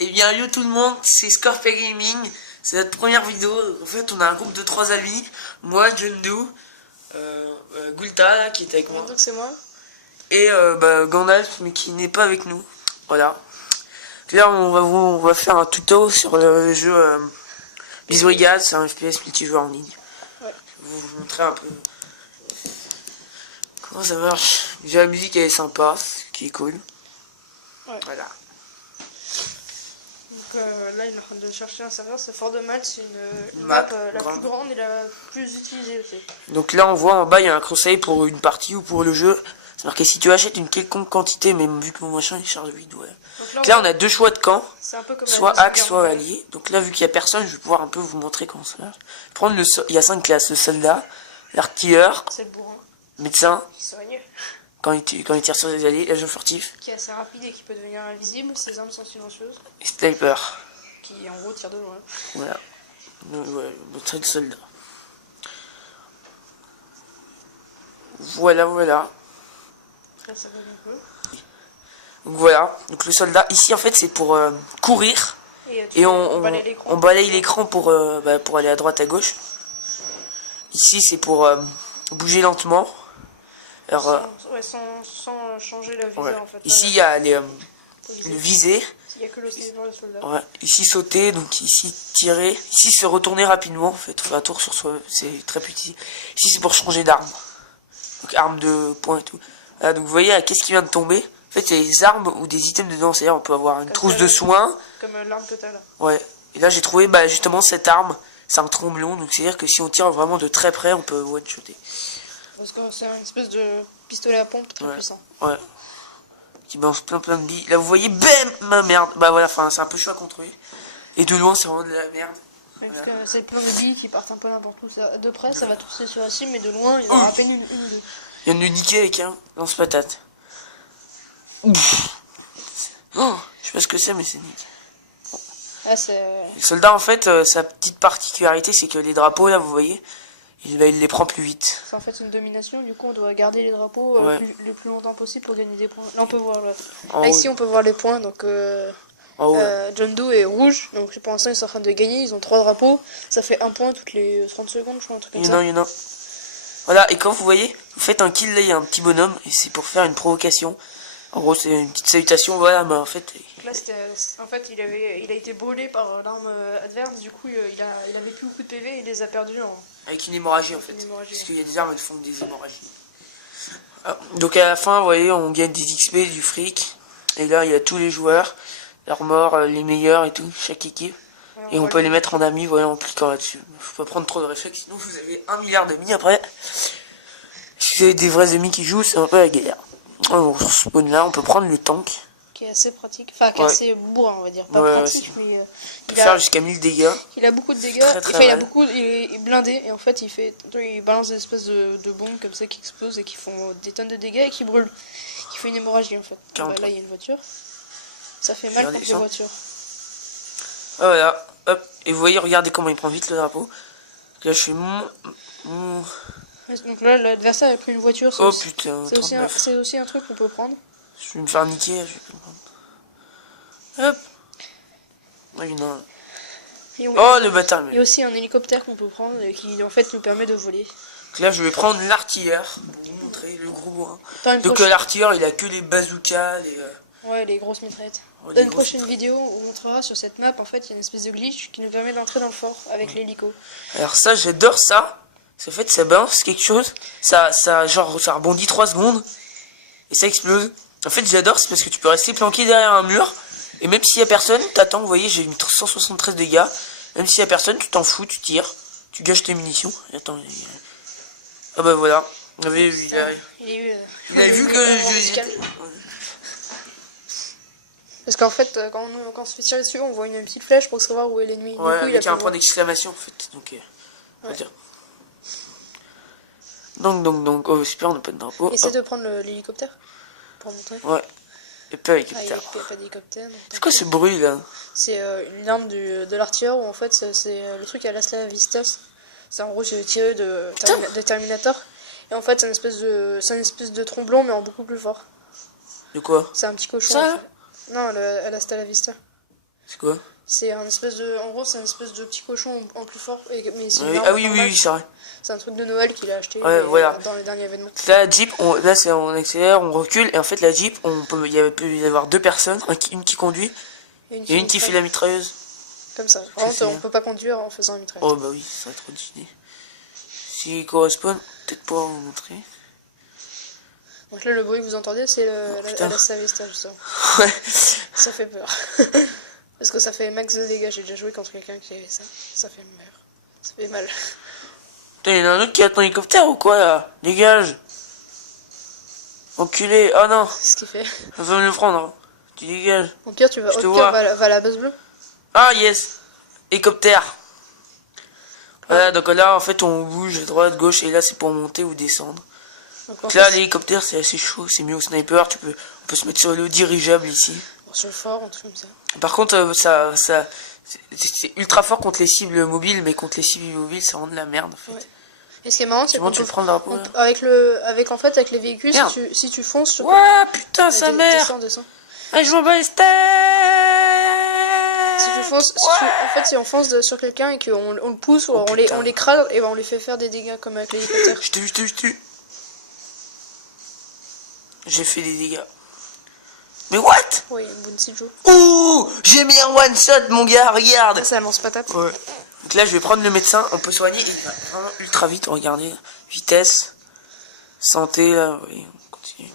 Eh bien, yo tout le monde, c'est Scorpia Gaming. C'est notre première vidéo. En fait, on a un groupe de 3 amis. Moi, Jundu, Gulta, là, qui est avec moi. Donc c'est moi. Et Gandalf, mais qui n'est pas avec nous. Voilà. Là, on va faire un tuto sur le jeu Bisouiga. C'est un FPS multijoueur en ligne. Ouais. Je vais vous montrer un peu comment ça marche. Déjà, la musique, elle est sympa, ce qui est cool. Ouais. Voilà. Donc là, il est en train de chercher un serveur. C'est Fort de Malte. C'est une Map map la grande. plus grande et la plus utilisée aussi. Donc là, on voit en bas, il y a un conseil pour une partie ou pour le jeu. C'est marqué si tu achètes une quelconque quantité, mais vu que mon machin il charge vite, ouais. Donc là, on a deux choix de camp, c'est un peu comme soit la axe, soit allié. Donc là, vu qu'il n'y a personne, je vais pouvoir un peu vous montrer comment ça marche. Prendre il y a 5 classes, le soldat, l'artilleur, C'est le bourrin médecin, qui soigne, quand il tire sur les alliés, l'agent furtif, qui est assez rapide et qui peut devenir invisible. Ses armes sont silencieuses. et sniper. Qui en gros tire de loin. Voilà. Ouais, montrer le soldat. Voilà. Là, ça va un peu. Donc voilà. Donc le soldat, ici en fait, c'est pour courir. Et on balaye l'écran pour aller à droite à gauche. Ici c'est pour bouger lentement. Alors, sans changer la visée ouais. en fait. Ici il y a le visé. Il n'y a que le soldat. Ouais. Ici sauter, donc ici tirer. Ici se retourner rapidement. En fait, on fait un tour sur soi, c'est très petit. Ici c'est pour changer d'arme. Donc arme de poing et tout. Voilà, donc vous voyez qu'est-ce qui vient de tomber. En fait, il y a des armes ou des items dedans. C'est-à-dire, on peut avoir une trousse de soins. Comme l'arme que t'as là. Ouais. Et là, j'ai trouvé justement cette arme. C'est un tromblon. Donc, c'est-à-dire que si on tire vraiment de très près, on peut one-shotter. Parce que c'est une espèce de pistolet à pompe très puissant. Ouais. Qui balance plein de billes. Là, vous voyez, bam, ma merde. Bah voilà, enfin, c'est un peu chaud à contrôler. Et de loin, c'est vraiment de la merde. Parce que c'est plein de billes qui partent un peu n'importe où. De près, ça va tousser sur la cible, mais de loin, il y en aura à peine une deux. Il vient de le niquer avec un lance-patate. Oh, je sais pas ce que c'est, mais c'est niqué. Ah, le soldat, en fait, sa petite particularité, c'est que les drapeaux, là, vous voyez, il les prend plus vite. C'est en fait une domination, du coup, on doit garder les drapeaux le plus longtemps possible pour gagner des points. Là, on peut voir là, ici, on peut voir les points. Donc, John Doe est rouge, donc pour l'instant, ils sont en train de gagner. Ils ont 3 drapeaux, ça fait 1 point toutes les 30 secondes, je crois, un truc comme ça. Il y en a. Voilà, et quand vous voyez, vous faites un kill, là, il y a un petit bonhomme, et c'est pour faire une provocation. En gros, c'est une petite salutation, voilà, mais en fait... Là, il a été brûlé par l'arme adverse, du coup, il avait plus beaucoup de PV, il les a perdus avec une hémorragie, en fait. Parce qu'il y a des armes, elles font des hémorragies. Donc à la fin, vous voyez, on gagne des XP, du fric. Et là, il y a tous les joueurs, leurs morts, les meilleurs et tout, chaque équipe. Et on peut les mettre en amis, voilà, en cliquant là-dessus. Faut pas prendre trop de réflexes, sinon vous avez 1 milliard d'amis après. Si vous avez des vrais amis qui jouent, c'est un peu la galère. Alors, sur ce spawn là, on peut prendre le tank. Qui est assez pratique, enfin qui est assez bourrin, on va dire. Pas pratique, mais il peut faire jusqu'à 1000 dégâts. Il a beaucoup de dégâts, il est blindé, et en fait il balance des espèces de bombes comme ça qui explosent et qui font des tonnes de dégâts et qui brûlent. Qui fait une hémorragie en fait. Là il y a une voiture. Ça fait mal contre les voitures. Voilà, hop, et vous voyez, regardez comment il prend vite le drapeau. Là je fais donc là l'adversaire a pris une voiture. Oh putain, c'est aussi un truc qu'on peut prendre. Je vais me faire niquer, je vais prendre. Hop. Oh le bâtard. Il y a aussi un hélicoptère qu'on peut prendre et qui en fait nous permet de voler. Donc là je vais prendre l'artilleur pour vous montrer le gros bourrin. Donc l'artilleur il a que les bazookas, les grosses mitraillettes. Dans une prochaine vidéo, on montrera sur cette map, en fait, il y a une espèce de glitch qui nous permet d'entrer dans le fort avec l'hélico. Alors ça, j'adore ça. En fait, ça balance quelque chose. Ça rebondit 3 secondes. Et ça explose. En fait, j'adore, c'est parce que tu peux rester planqué derrière un mur. Et même s'il y a personne, t'attends, vous voyez, j'ai mis 173 dégâts. Même s'il y a personne, tu t'en fous, tu tires. Tu gâches tes munitions. Et attends, ah bah voilà. Vous avez vu, il a vu que je... Parce qu'en fait, quand on se fait tirer dessus, on voit une petite flèche pour savoir où est l'ennemi. Ouais, du coup, il y a un point d'exclamation en fait. Donc, oh super, on n'a pas de drapeau. Essaye de prendre l'hélicoptère pour montrer. Ouais, et pas d'hélicoptère. Il n'y a pas d'hélicoptère. C'est quoi ce bruit là? C'est une arme de l'artilleur où en fait c'est le truc à la Vista. C'est en gros, j'ai tiré de Terminator. Et en fait, c'est une espèce de tromblon, mais en beaucoup plus fort. De quoi? C'est un petit cochon. Ça? Non, à la Vista. C'est quoi? C'est un espèce de... En gros, c'est un espèce de petit cochon en plus fort. Mais Ah oui, c'est vrai. C'est un truc de Noël qu'il a acheté voilà. dans les derniers événements. La Jeep, là c'est on accélère, on recule, et en fait la Jeep, il peut y avoir 2 personnes, une qui conduit, et une qui fait la mitrailleuse. Comme ça. Par contre, on peut pas conduire en faisant la mitrailleuse. Oh bah oui, ça serait trop d'idées. S'ils correspondent, peut-être pouvoir vous montrer. Donc là, le bruit que vous entendez, c'est la Savista, justement. Ouais. Ça fait peur. Parce que ça fait max de dégâts. J'ai déjà joué contre quelqu'un qui avait ça. Ça fait peur. Ça fait mal. Putain, il y en a un autre qui a ton hélicoptère ou quoi là? Dégage! Enculé! Oh non! C'est ce qu'il fait. Va me le prendre. Tu dégages. Au pire, va à la base bleue. Ah yes! Hélicoptère! Voilà, donc là en fait on bouge à droite, gauche, et là c'est pour monter ou descendre. Donc là l'hélicoptère c'est assez chaud, c'est mieux au sniper, on peut se mettre sur le dirigeable ici. Sur le fort, un truc comme ça. Par contre c'est ultra fort contre les cibles mobiles, mais contre les cibles immobiles ça rend de la merde en fait. Ouais. Et ce qui est marrant, c'est qu'on peut prendre le drapeau, avec les véhicules, si tu fonces sur... Ouah, putain, sa mère! Descends. Ah, je m'en bats les steaks! Si tu fonces, en fait, si on fonce sur quelqu'un et qu'on le pousse, ou on l'écrase, et ben on lui fait faire des dégâts comme avec l'hélicoptère. Je tue. J'ai fait des dégâts. Mais what? Oui, Bunsijo. Ouh, j'ai mis un one shot, mon gars, regarde! Ah, ça lance patate. Ouais. Donc là, je vais prendre le médecin, on peut soigner, il va vraiment ultra vite, regardez. Vitesse, santé, là, oui, on continue.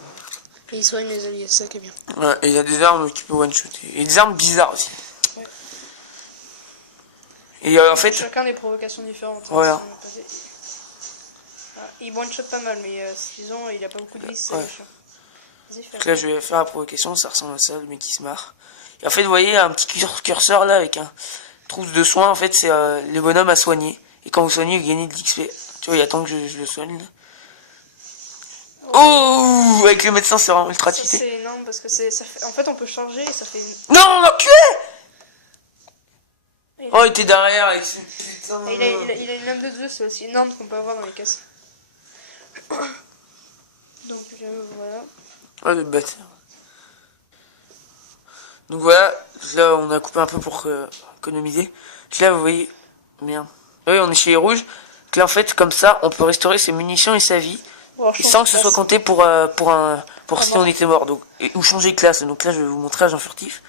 Et il soigne les alliés, c'est ça qui est bien. Ouais, et il y a des armes qui peuvent one-shotter. Et des armes bizarres aussi. Ouais. Et en fait... Chacun des provocations différentes. Voilà. Il one-shot pas mal, mais disons, il a pas beaucoup de vis, c'est chiant. Donc là, je vais faire la provocation, ça ressemble à ça, le mec qui se marre. Et en fait, vous voyez, un petit curseur là, avec un trousse de soins, en fait, c'est les bonhommes à soigner. Et quand vous soignez, vous gagnez de l'XP. Tu vois, il attend que je le soigne, là. Oh, avec le médecin, c'est vraiment ultra cheaté. C'est énorme, parce que ça fait... En fait, on peut charger et ça fait... Non, l'enculé! Oh, il était derrière avec ce putain... Il a une lame de Zeus, c'est aussi énorme qu'on peut avoir dans les caisses. Donc, voilà. Oh, le bâtard. Donc voilà, là on a coupé un peu pour économiser. Donc là vous voyez, merde. Oui, on est chez les rouges. Donc là en fait, comme ça, on peut restaurer ses munitions et sa vie. Et sans que ce soit compté pour si on était mort. Donc, ou changer de classe. Donc là je vais vous montrer agent furtif.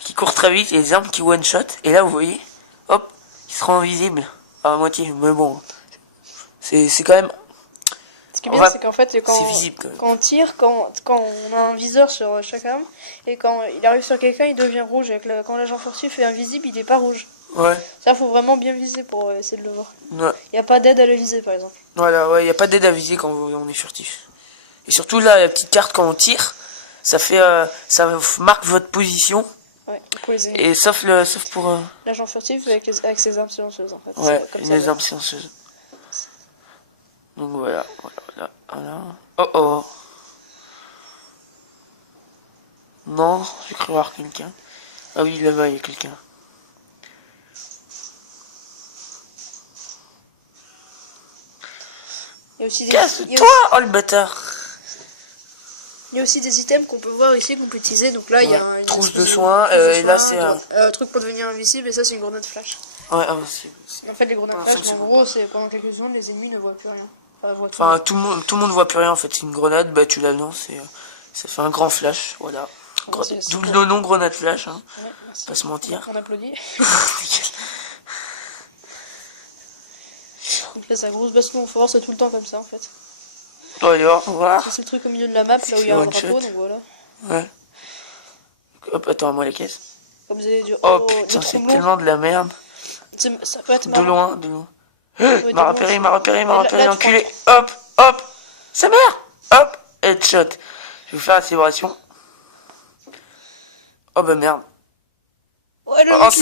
Qui court très vite, il y a des armes qui one shot. Et là vous voyez, hop, il sera invisible. À moitié, mais bon. C'est quand même... Ce qui est bien, c'est qu'en fait, visible, quand on tire, quand on a un viseur sur chaque arme, et quand il arrive sur quelqu'un, il devient rouge. Quand l'agent furtif est invisible, il n'est pas rouge. Ouais. Ça, faut vraiment bien viser pour essayer de le voir. Ouais. Il n'y a pas d'aide à le viser, par exemple. Voilà, ouais, il n'y a pas d'aide à viser quand on est furtif. Et surtout, là, la petite carte, quand on tire, ça fait, ça marque votre position. Ouais, pour les ennemis. Et sauf pour... L'agent furtif avec ses armes silencieuses, en fait. Ouais, comme les armes silencieuses. Donc voilà. Oh. Non, j'ai cru voir quelqu'un. Ah oui, là-bas, il y a quelqu'un. Casse-toi, oh le bâtard. Il y a aussi des items qu'on peut voir ici, qu'on peut utiliser. Donc là, il y a une trousse de soins, et là c'est un truc pour devenir invisible, et ça c'est une grenade flash. Ouais, aussi. En fait, les grenades flash, en gros, c'est pendant quelques secondes, les ennemis ne voient plus rien. Enfin, tout le monde voit plus rien en fait. C'est une grenade, bah tu la lances et ça fait un grand flash, voilà. D'où le nom grenade flash, hein. Ouais, pas se mentir. On applaudit. Donc là, c'est la grosse baston, il faut voir ça tout le temps comme ça en fait. Oh, allez, au revoir. C'est le truc au milieu de la map, là où il y a un drapeau, donc voilà. Ouais. Hop, attends, moi les caisses. Comme vous avez dit, oh putain, c'est tellement de la merde. Ça peut être marrant. De loin. Il m'a repéré, enculé. Hop. Sa mère. Hop, headshot. Je vais vous faire la célébration. Oh bah merde. Ouais, le mec,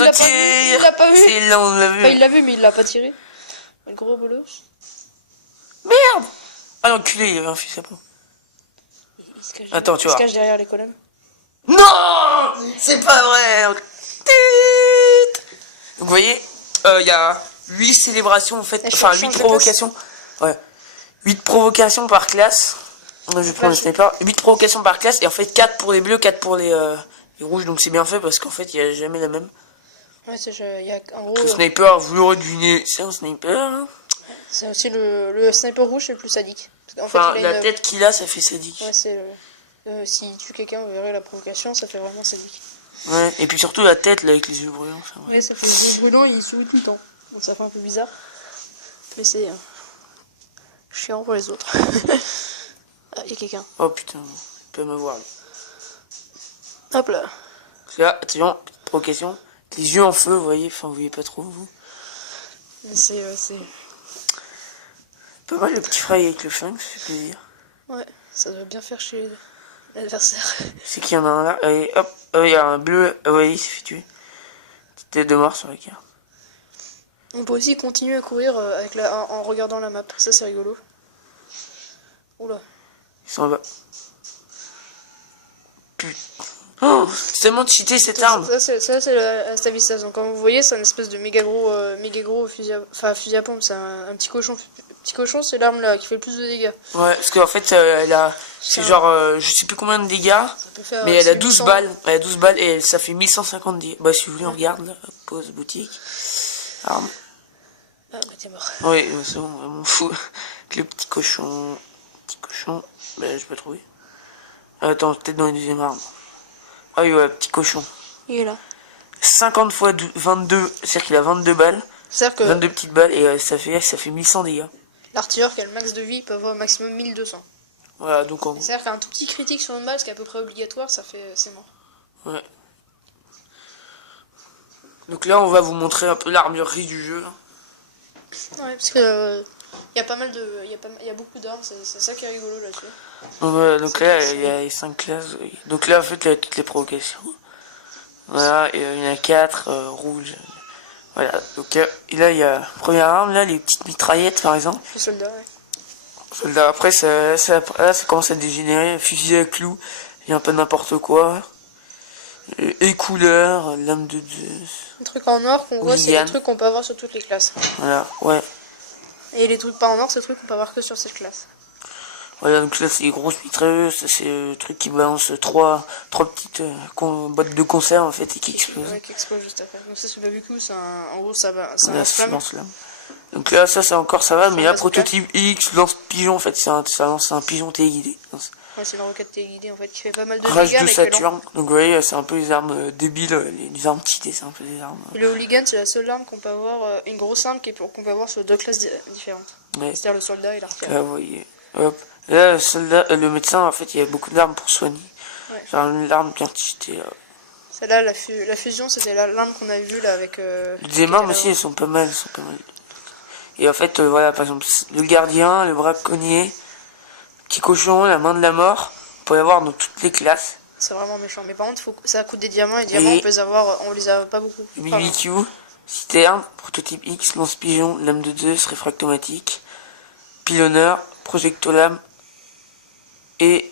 il l'a pas vu. C'est là, on l'a vu. Enfin, il l'a vu, mais il l'a pas tiré. Le gros bolos. Merde. Ah l'enculé, il y avait un fusil à pompe. Attends, tu vois. Il se cache derrière les colonnes. Non, c'est pas vrai. Donc vous voyez, il y a 8 célébrations en fait, enfin 8 provocations. Ouais. 8 provocations par classe. Je prends le sniper. 8 provocations par classe et en fait 4 pour les bleus, 4 pour les et rouge, donc c'est bien fait parce qu'en fait il n'y a jamais la même. Ouais, il y a en gros... Le sniper, vous l'aurez deviné, c'est un sniper. Hein. C'est aussi le sniper rouge, c'est le plus sadique. Enfin, la tête qu'il a, ça fait sadique. Ouais, c'est... s'il tue quelqu'un, vous verrez la provocation, ça fait vraiment sadique. Ouais, et puis surtout la tête, là, avec les yeux brûlants. Enfin, ouais, ça fait les yeux brûlants, il sourit tout le temps. Donc ça fait un peu bizarre. Mais c'est chiant pour les autres. Ah, il y a quelqu'un. Oh putain, il peut me voir. Lui. Hop là. Là, attention, petite provocation. Les yeux en feu, vous voyez, enfin, vous voyez pas trop, vous. C'est... Pas mal le petit fry avec le flingue, ça fait plaisir. Ouais, ça doit bien faire chez l'adversaire. C'est qu'il y en a un là, allez, hop, il y a un bleu, ouais, il s'est fait tuer. Petite tête de mort sur la carte. On peut aussi continuer à courir en regardant la map, ça c'est rigolo. Oula. Ils sont là-bas. Putain. Oh, c'est tellement cheaté cette arme. Ça c'est la Stavistas. Donc comme vous voyez, c'est un espèce de méga gros fusil à pompe. C'est un petit cochon. Petit cochon, c'est l'arme là qui fait le plus de dégâts. Ouais, parce qu'en fait, elle a, c'est genre, je sais plus combien de dégâts, mais elle a 12 balles. Elle a 12 balles et ça fait 1150 dégâts. Bah si vous voulez, on regarde là, pause boutique. Arme. Ah bah t'es mort. Oui, c'est bon, on m'en fout. Le petit cochon. Petit cochon. Bah je peux trouver. Attends, peut-être dans les deuxième arme. Ah oui, ouais, petit cochon. Il est là. 50 fois 22, c'est-à-dire qu'il a 22 balles. C'est-à-dire que 22 petites balles et ça fait 1100 dégâts. L'artilleur qui a le max de vie peut avoir au maximum 1200. Voilà, donc en gros. C'est-à-dire qu'un tout petit critique sur une balle, ce qui est à peu près obligatoire, c'est mort. Ouais. Donc là, on va vous montrer un peu l'armurerie du jeu. Ouais, parce que il y a pas mal de, il y a beaucoup d'armes, c'est ça qui est rigolo là-dessus. Ouais, donc là, il y a les 5 classes. Oui. Donc là, en fait, il y a toutes les provocations. Voilà, et il y en a 4 rouges. Voilà, donc là, il y a la première arme, là, les petites mitraillettes par exemple. Les soldats, ouais. Soldat, après, là, ça commence à dégénérer. Fusil à clous, il y a un peu n'importe quoi. Et couleurs, lame de Zeus. Les trucs en or qu'on voit, c'est les trucs qu'on peut avoir sur toutes les classes. Voilà, ouais. Et les trucs pas en or, c'est les trucs qu'on peut avoir que sur cette classe. Voilà, donc là, c'est les grosses mitrailleuses, c'est le truc qui balance trois petites boîtes de conserve, en fait, et qui explosent. Ouais, qui explose juste après. Donc ça, c'est pas vu que c'est en gros, ça va, c'est un flamme. Donc là, ça encore ça va, mais là, prototype X, lance pigeon, en fait, ça lance un pigeon téléguidé. Ouais, c'est une roquette téléguidée, en fait, qui fait pas mal de Rage dégâts. de Saturne. Donc vous voyez, c'est un peu les armes débiles, les armes cheatées, c'est un peu des armes. Le hooligan, c'est la seule arme qu'on peut avoir, une grosse arme qu'on peut avoir sur 2 classes différentes. Ouais. C'est-à-dire le soldat et l'artilleur. Là, vous voyez, hop. Là, le soldat, le médecin, en fait, il y a beaucoup d'armes pour soigner. Ouais. Genre l'arme bien cheatée. Celle-là, la fusion, c'était l'arme qu'on avait vue là avec. Les armes aussi, elles sont pas mal, Et en fait, voilà, par exemple, le gardien, le braconnier, petit cochon, la main de la mort, on peut y avoir dans toutes les classes. C'est vraiment méchant, mais par contre, ça coûte des diamants, et les diamants, on peut les avoir, on les a pas beaucoup. Le BBQ, citerne, prototype X, lance-pigeon, lame de Zeus, réfractomatique, pilonneur, projectolame et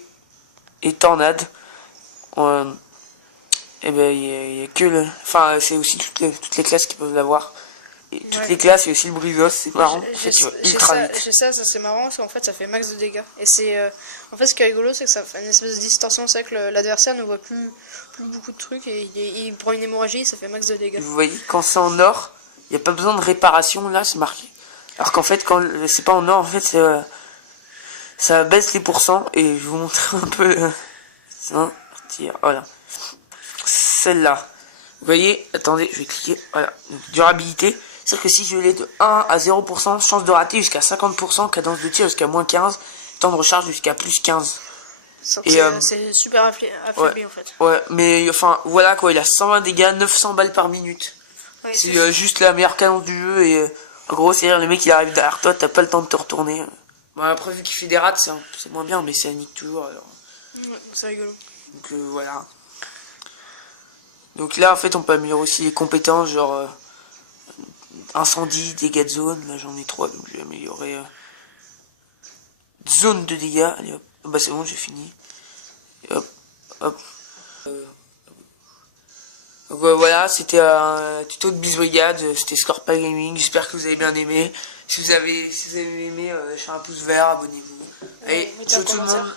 tornade. Et ben, il y a que le. Enfin, c'est aussi toutes les classes qui peuvent l'avoir. Et toutes les classes, il y a aussi le brisos, c'est marrant. En fait, tu vas ultra vite. Ça c'est marrant, parce qu'en fait, ça fait max de dégâts. Et c'est. En fait, ce qui est rigolo, c'est que ça fait une espèce de distorsion, c'est que l'adversaire ne voit plus beaucoup de trucs, et il prend une hémorragie, ça fait max de dégâts. Vous voyez, quand c'est en or, il n'y a pas besoin de réparation, là, c'est marqué. Alors qu'en fait, quand c'est pas en or, en fait, c'est. Ça baisse les pourcents, et je vais vous montrer un peu. Voilà. Celle-là. Vous voyez, attendez, je vais cliquer. Voilà. Donc, durabilité. C'est-à-dire que si je l'ai de 1 à 0%, chance de rater jusqu'à 50%, cadence de tir jusqu'à moins 15, temps de recharge jusqu'à plus 15. Et c'est super affaibli ouais, en fait. Ouais, mais enfin, voilà quoi, il a 120 dégâts, 900 balles par minute. Ouais, c'est juste la meilleure cadence du jeu et en gros, c'est-à-dire le mec il arrive derrière toi, t'as pas le temps de te retourner. Bon, après, vu qu'il fait des rats, c'est moins bien, mais ça nique toujours alors. Ouais, c'est rigolo. Donc voilà. Donc là, en fait, on peut améliorer aussi les compétences, genre incendie, dégâts de zone. Là, j'en ai 3, donc je vais améliorer zone de dégâts. Allez hop, bah c'est bon, j'ai fini. Et hop, hop. Donc voilà, c'était un tuto de Bisbrigade, c'était Scorpa Gaming. J'espère que vous avez bien aimé. Si vous avez aimé, lâchez un pouce vert, abonnez-vous. Allez, ciao tout le monde.